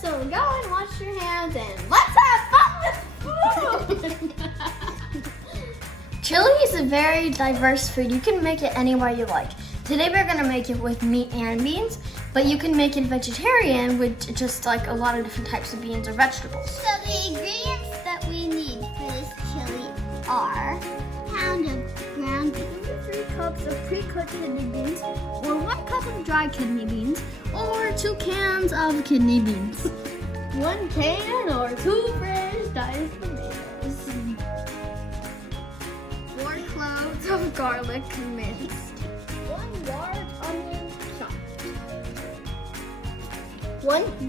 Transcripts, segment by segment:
So go and wash your hands and let's have fun with food! Chili is a very diverse food. You can make it any way you like. Today we're gonna make it with meat and beans, but you can make it vegetarian with just like a lot of different types of beans or vegetables. So the ingredients that we need for this chili are pound of ground beef, 3 cups of pre-cooked kidney beans, or 1 cup of dry kidney beans, or 2 cans of kidney beans. 1 can or 2 fresh diced tomatoes. 4 cloves of garlic minced. 1 large onion chopped.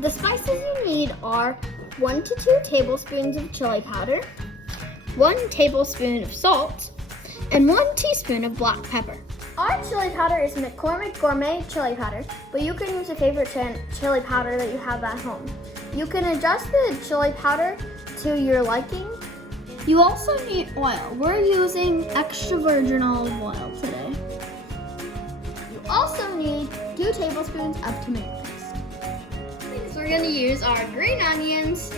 The spices you need are 1 to 2 tablespoons of chili powder, 1 tablespoon of salt, and 1 teaspoon of black pepper. Our chili powder is McCormick Gourmet Chili Powder, but you can use a favorite chili powder that you have at home. You can adjust the chili powder to your liking. You also need oil. We're using extra virgin olive oil today. You also need 2 tablespoons of tomato paste. Things we're gonna use are green onions,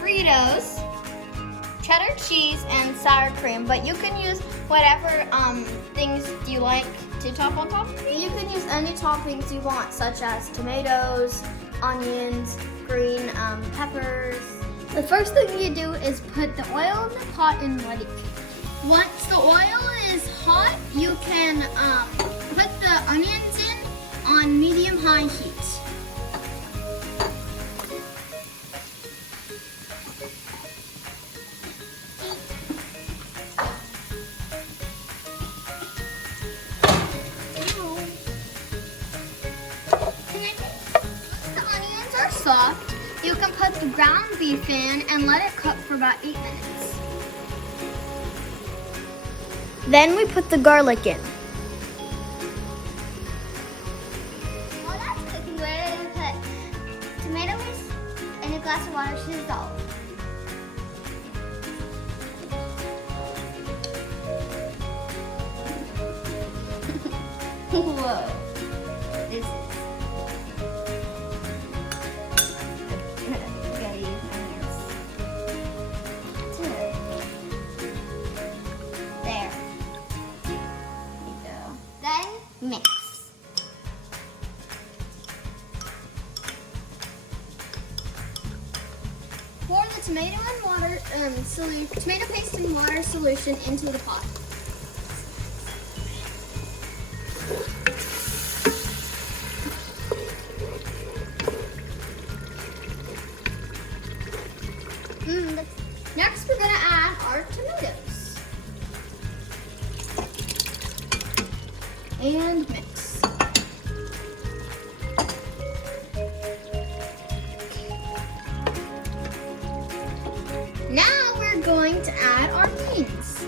Fritos, cheddar cheese, and sour cream, but you can use whatever things you like to top on top of it. You can use any toppings you want, such as tomatoes, onions, green peppers. The first thing you do is put the oil in the pot and let it cook. Once the oil is hot, you can put the onions in on medium-high heat. Soft, you can put the ground beef in and let it cook for about 8 minutes. Then we put the garlic in. While that's cooking, we're ready to put tomato paste in a glass of water to dissolve. Whoa. This is mix. Pour the tomato and water tomato paste and water solution into the pot. Next, we're gonna add our tomatoes. And mix. Now we're going to add our beans.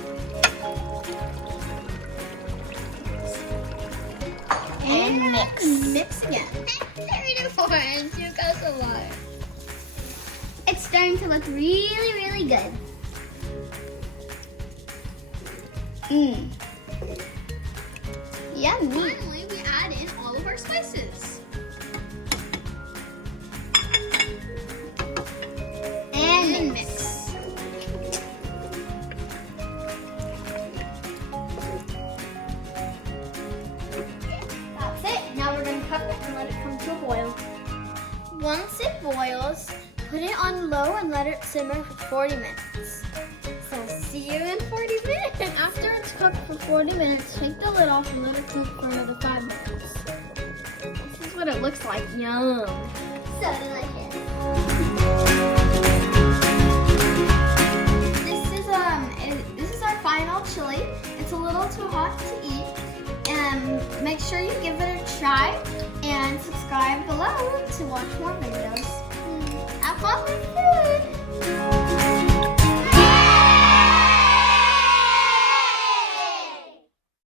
And mix. Mix again. Carry the orange, you guys are alive. It's starting to look really, really good. Yummy. Finally, we add in all of our spices. And mix. That's it. Now we're going to cover it and let it come to a boil. Once it boils, put it on low and let it simmer for 40 minutes. So see you in 40 minutes. After it's cooked for 40 minutes, take the lid off and let it cook for another 5 minutes. This is what it looks like. Yum. So delicious. This is our final chili. It's a little too hot to eat. Make sure you give it a try and subscribe below to watch more videos. Have fun with food.